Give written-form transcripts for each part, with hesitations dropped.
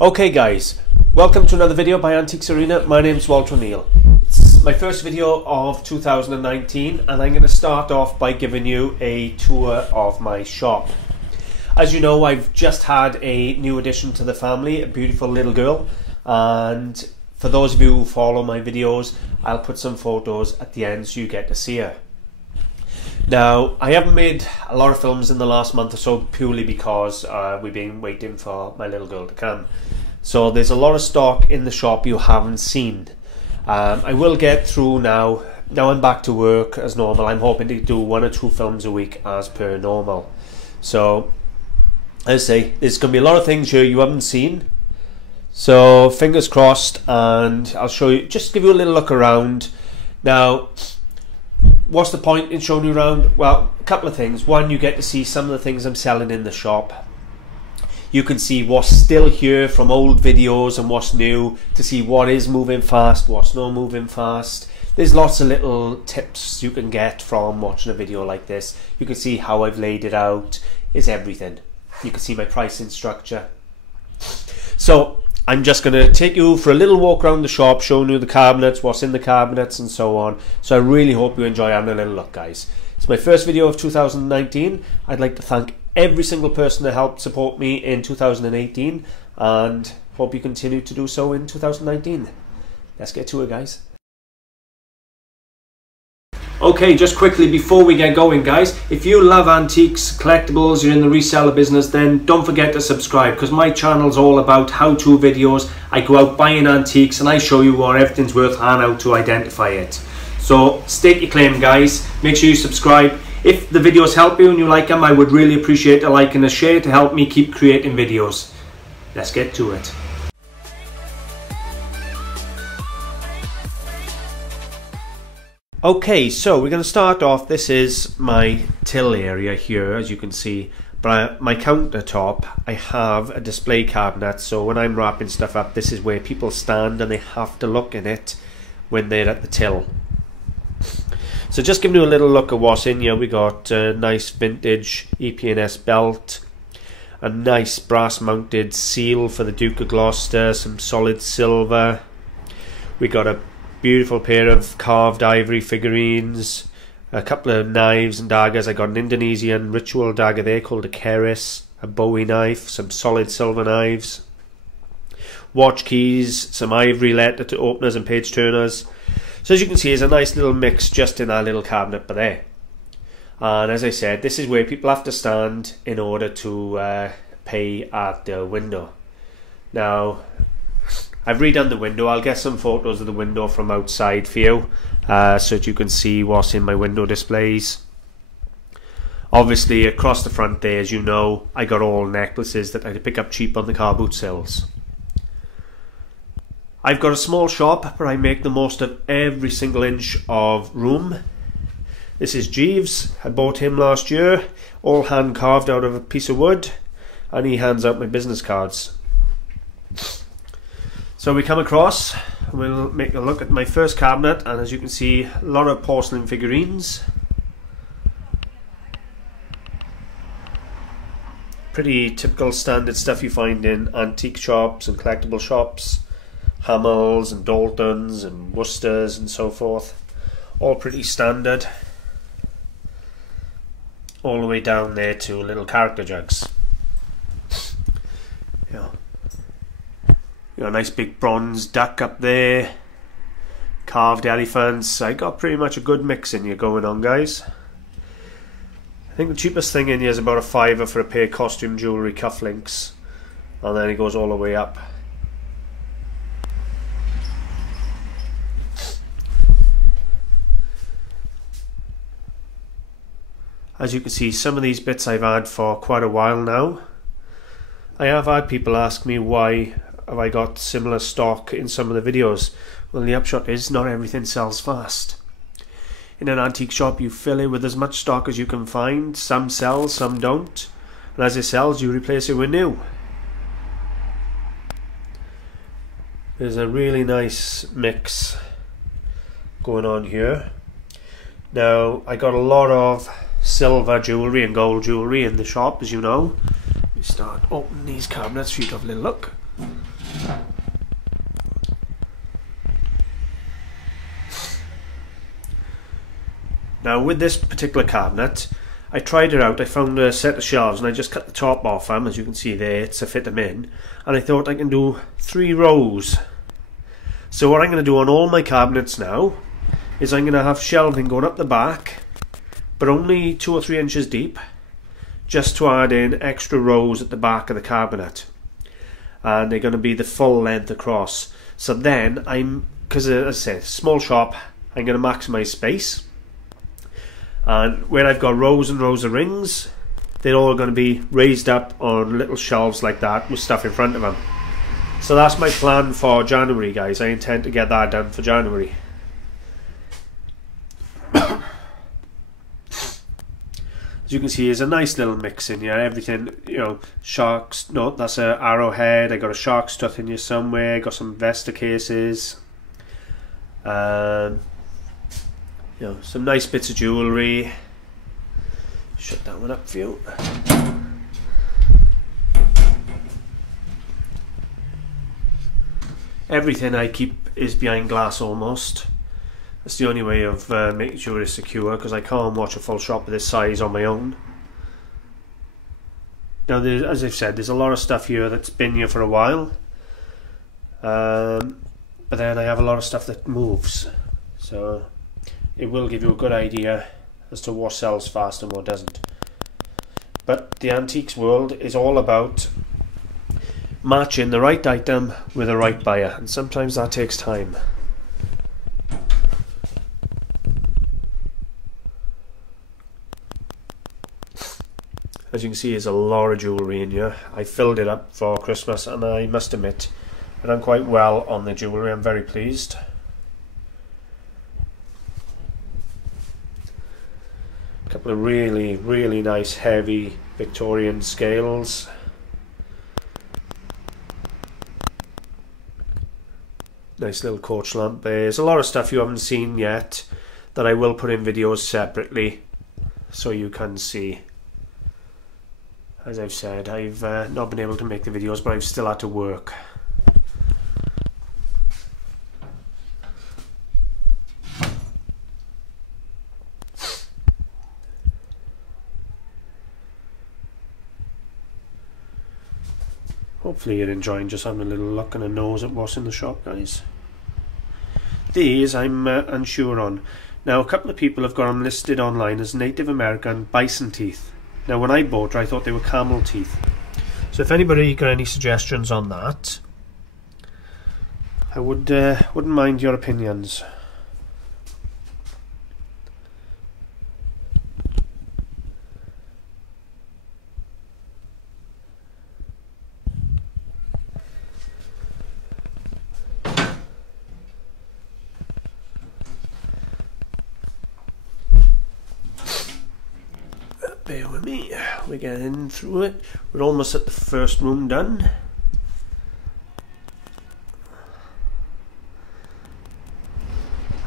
Okay guys, welcome to another video by AntiquesArena. My name's Walter O'Neill. It's my first video of 2019 and I'm going to start off by giving you a tour of my shop. As you know, I've just had a new addition to the family, a beautiful little girl, and for those of you who follow my videos, I'll put some photos at the end so you get to see her. Now, I haven't made a lot of films in the last month or so purely because we've been waiting for my little girl to come. So there's a lot of stock in the shop you haven't seen. I will get through now. Now I'm back to work as normal. I'm hoping to do 1 or 2 films a week as per normal. So, as I say, there's going to be a lot of things here you haven't seen. So, fingers crossed, and I'll show you, just give you a little look around. Now, what's the point in showing you around? Well, a couple of things. One, you get to see some of the things I'm selling in the shop. You can see what's still here from old videos and what's new, to see what is moving fast, what's not moving fast. There's lots of little tips you can get from watching a video like this. You can see how I've laid it out. It's everything. You can see my pricing structure. So I'm just going to take you for a little walk around the shop, showing you the cabinets, what's in the cabinets and so on. So I really hope you enjoy having a little look, guys. It's my first video of 2019. I'd like to thank every single person that helped support me in 2018 and hope you continue to do so in 2019. Let's get to it, guys. Okay, just quickly before we get going, guys, if you love antiques, collectibles, you're in the reseller business, then don't forget to subscribe, because my channel's all about how-to videos. I go out buying antiques and I show you what everything's worth and how to identify it. So stake your claim, guys. Make sure you subscribe. If the videos help you and you like them, I would really appreciate a like and a share to help me keep creating videos. Let's get to it. Okay, so we're going to start off. This is my till area here, as you can see. But my countertop, I have a display cabinet, so when I'm wrapping stuff up, this is where people stand and they have to look in it when they're at the till. So just giving you a little look at what's in here. We got a nice vintage EP&S belt, a nice brass mounted seal for the Duke of Gloucester, some solid silver. We got a beautiful pair of carved ivory figurines, a couple of knives and daggers. I got an Indonesian ritual dagger there called a keris, a Bowie knife, some solid silver knives, watch keys, some ivory letter to openers and page turners. So as you can see, there's a nice little mix just in that little cabinet by there. And as I said, this is where people have to stand in order to pay at the window. Now, I've redone the window. I'll get some photos of the window from outside for you, so that you can see what's in my window displays. Obviously, across the front there, as you know, I got all necklaces that I could pick up cheap on the car boot sales. I've got a small shop, but I make the most of every single inch of room. This is Jeeves. I bought him last year, all hand carved out of a piece of wood, and he hands out my business cards. So we come across, we'll make a look at my first cabinet, and as you can see, a lot of porcelain figurines. Pretty typical standard stuff you find in antique shops and collectible shops. Hamels and Daltons and Worcesters and so forth. All pretty standard. All the way down there to little character jugs. Yeah. You got a nice big bronze duck up there, carved elephants. I got pretty much a good mix in here going on, guys. I think the cheapest thing in here is about £5 for a pair of costume jewellery cufflinks, and then it goes all the way up. As you can see, some of these bits I've had for quite a while now. I have had people ask me why have I got similar stock in some of the videos. Well, the upshot is not everything sells fast. In an antique shop, you fill it with as much stock as you can find. Some sell, some don't. And as it sells, you replace it with new. There's a really nice mix going on here. Now, I got a lot of silver jewellery and gold jewellery in the shop, as you know. We start opening these cabinets for you to have a little look. Now with this particular cabinet, I tried it out. I found a set of shelves and I just cut the top off them, as you can see there, to fit them in. And I thought I can do 3 rows. So what I'm going to do on all my cabinets now is I'm going to have shelving going up the back, but only 2 or 3 inches deep, just to add in extra rows at the back of the cabinet. And they're going to be the full length across. So then because as I said, small shop, I'm going to maximize space. And where I've got rows and rows of rings, they're all going to be raised up on little shelves like that with stuff in front of them. So that's my plan for January, guys. I intend to get that done for January. As you can see, there's a nice little mix in here. Everything, you know, sharks. No, that's an arrowhead. I got a shark's tooth in here somewhere. Got some Vesta cases. You know, some nice bits of jewellery. Shut that one up for you. Everything I keep is behind glass almost. That's the only way of making sure it's secure, because I can't watch a full shop of this size on my own. Now, as I've said, there's a lot of stuff here that's been here for a while. But then I have a lot of stuff that moves. So it will give you a good idea as to what sells fast and what doesn't. But the antiques world is all about matching the right item with the right buyer, and sometimes that takes time. As you can see, there's a lot of jewellery in here. I filled it up for Christmas, and I must admit I've done quite well on the jewellery. I'm very pleased. A couple of really, really nice heavy Victorian scales. Nice little coach lamp there. There's a lot of stuff you haven't seen yet that I will put in videos separately so you can see. As I've said, I've not been able to make the videos, but I've still had to work. Hopefully you're enjoying just having a little look and a nose at what's in the shop, guys. These I'm unsure on. Now, a couple of people have got them listed online as Native American bison teeth. Now, when I bought her, I thought they were camel teeth. So if anybody got any suggestions on that, I wouldn't mind your opinions. Bear with me, we're getting through it. We're almost at the first room done.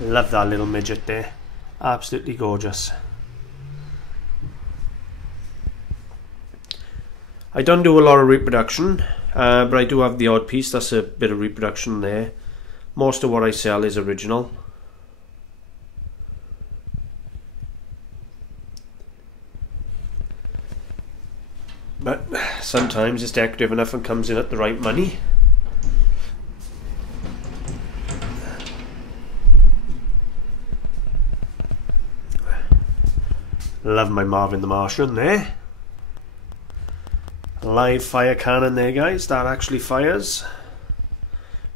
Love that little midget there, absolutely gorgeous. I don't do a lot of reproduction, but I do have the odd piece. That's a bit of reproduction there. Most of what I sell is original. But sometimes it's decorative enough and comes in at the right money. Love my Marvin the Martian there. Live fire cannon there, guys. That actually fires.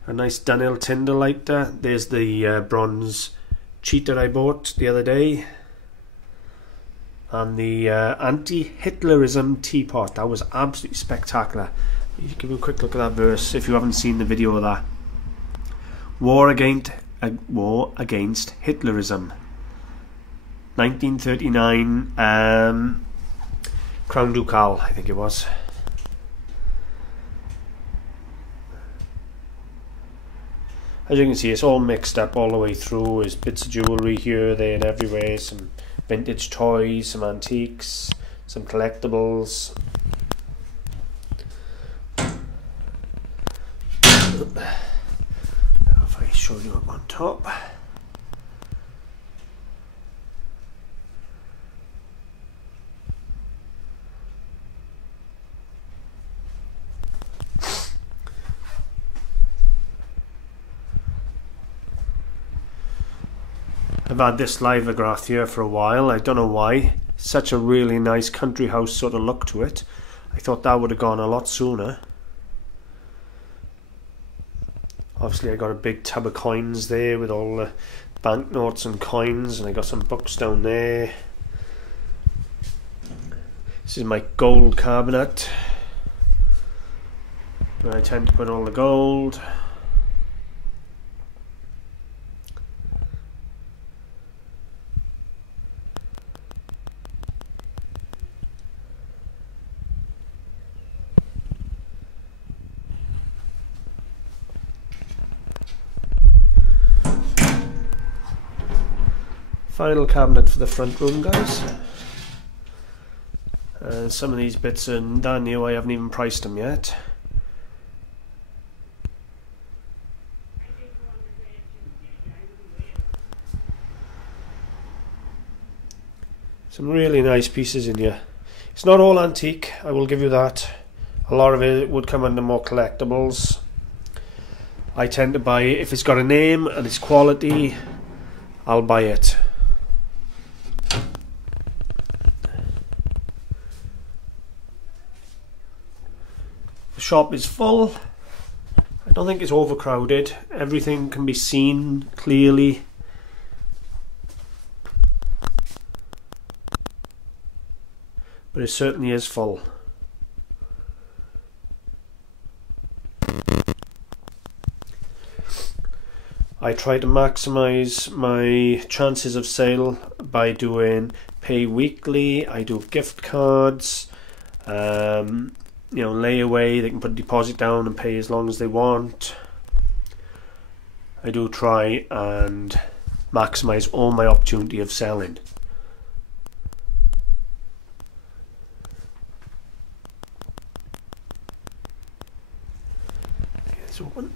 A nice Dunhill tinder lighter. There's the bronze cheetah I bought the other day. And the anti-Hitlerism teapot. That was absolutely spectacular. You give a quick look at that verse if you haven't seen the video of that. War against Hitlerism. 1939 Crown Ducal, I think it was. As you can see, it's all mixed up all the way through. There's bits of jewellery here, there and everywhere. Some vintage toys, some antiques, some collectibles. If I show you up on top. I've had this lithograph here for a while. I don't know why. Such a really nice country house sort of look to it. I thought that would have gone a lot sooner. Obviously I got a big tub of coins there with all the banknotes and coins, and I got some books down there. This is my gold cabinet where I tend to put all the gold. Final cabinet for the front room, guys. Some of these bits are brand new. I haven't even priced them yet. Some really nice pieces in here. It's not all antique, I will give you that. A lot of it would come under more collectibles. I tend to buy, if it's got a name and it's quality, I'll buy it. The shop is full. I don't think it's overcrowded. Everything can be seen clearly. But it certainly is full. I try to maximize my chances of sale by doing pay weekly. I do gift cards, you know, layaway. They can put a deposit down and pay as long as they want. I do try and maximize all my opportunity of selling. It's open.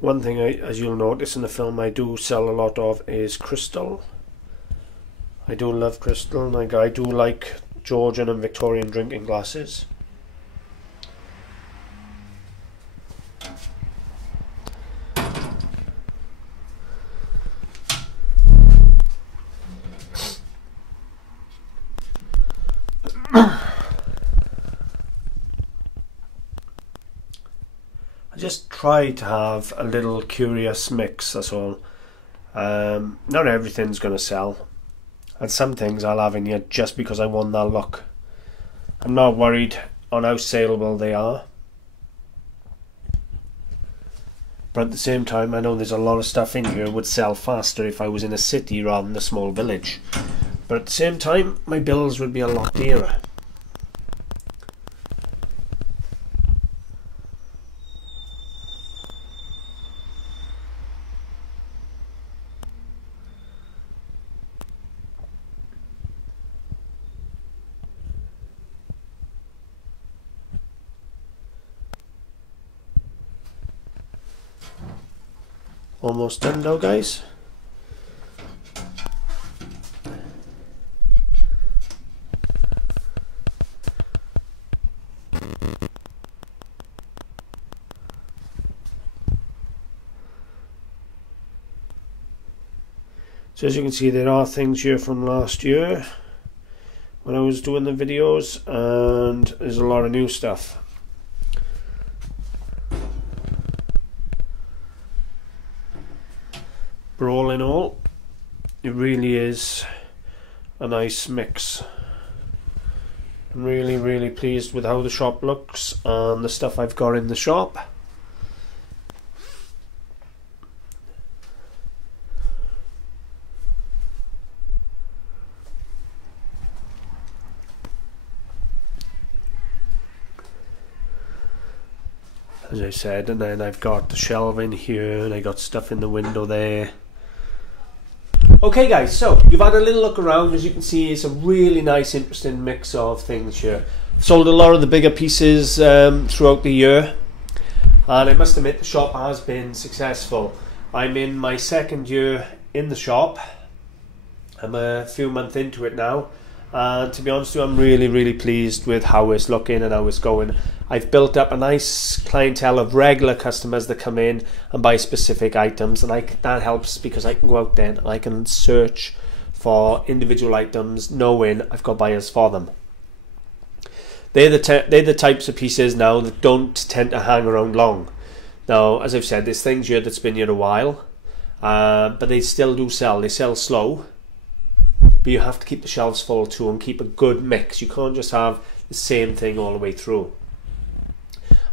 One thing, as you'll notice in the film, I do sell a lot of is crystal. I do love crystal, and I do like Georgian and Victorian drinking glasses. I just try to have a little curious mix, that's all. Not everything's going to sell, and some things I'll have in here just because I want that look. I'm not worried on how saleable they are, but at the same time I know there's a lot of stuff in here would sell faster if I was in a city rather than a small village, but at the same time my bills would be a lot dearer. Almost done now, guys. So as you can see, there are things here from last year when I was doing the videos, and there's a lot of new stuff. But all in all, it really is a nice mix. I'm really pleased with how the shop looks and the stuff I've got in the shop. as I said, and then I've got the shelving here, and I got stuff in the window there. Okay guys, so you've had a little look around. As you can see, it's a really nice, interesting mix of things here. I've sold a lot of the bigger pieces throughout the year, and I must admit the shop has been successful. I'm in my second year in the shop. I'm a few months into it now, and to be honest with you, I'm really pleased with how it's looking and how it's going. I've built up a nice clientele of regular customers that come in and buy specific items, and that helps because I can go out there and I can search for individual items knowing I've got buyers for them. They're the types of pieces now that don't tend to hang around long. Now, as I've said, there's things here that's been here a while, but they still do sell. They sell slow, but you have to keep the shelves full too and keep a good mix. You can't just have the same thing all the way through.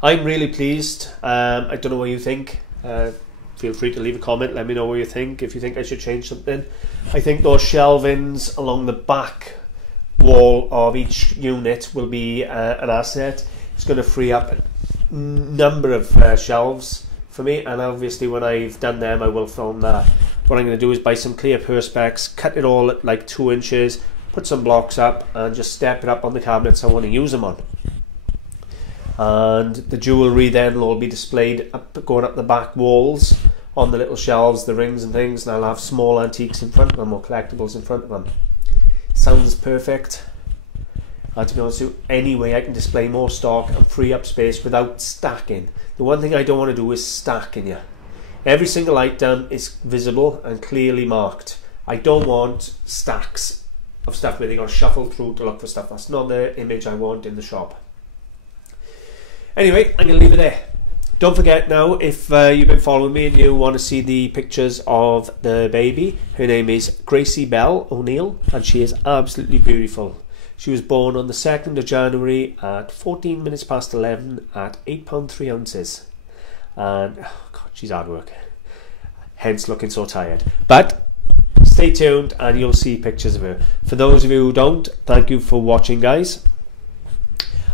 I'm really pleased. I don't know what you think. Feel free to leave a comment. Let me know what you think. If you think I should change something. I think those shelvings along the back wall of each unit will be an asset. It's going to free up a number of shelves for me, and obviously when I've done them I will film that. What I'm going to do is buy some clear perspex, cut it all at like 2 inches, put some blocks up and just step it up on the cabinets I want to use them on. And the jewellery then will all be displayed up, going up the back walls on the little shelves, the rings and things, and I'll have small antiques in front of them or collectibles in front of them. Sounds perfect. And to be honest with you, any way I can display more stock and free up space without stacking. The one thing I don't want to do is stacking you. Every single item is visible and clearly marked. I don't want stacks of stuff where they got to shuffle through to look for stuff. That's not the image I want in the shop. Anyway, I'm going to leave it there. Don't forget now, if you've been following me and you want to see the pictures of the baby, her name is Gracie Bell O'Neill, and she is absolutely beautiful. She was born on the 2nd of January at 14 minutes past 11 at 8 pounds 3 ounces. And, oh God, she's hard work. Hence looking so tired. But stay tuned and you'll see pictures of her. For those of you who don't, thank you for watching, guys.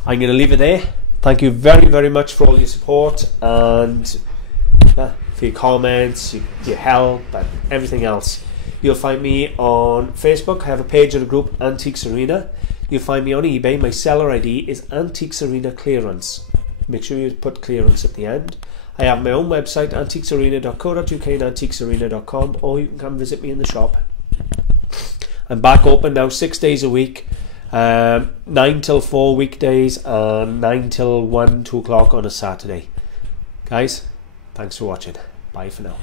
I'm going to leave it there. Thank you very much for all your support and for your comments, your help and everything else. You'll find me on Facebook. I have a page in the group Antiques Arena. You'll find me on eBay. My seller ID is Antiques Arena Clearance. Make sure you put clearance at the end. I have my own website, antiquesarena.co.uk and antiquesarena.com, or you can come visit me in the shop. I'm back open now 6 days a week. 9 till 4 weekdays and 9 till 1, 2 o'clock on a Saturday. Guys, thanks for watching. Bye for now.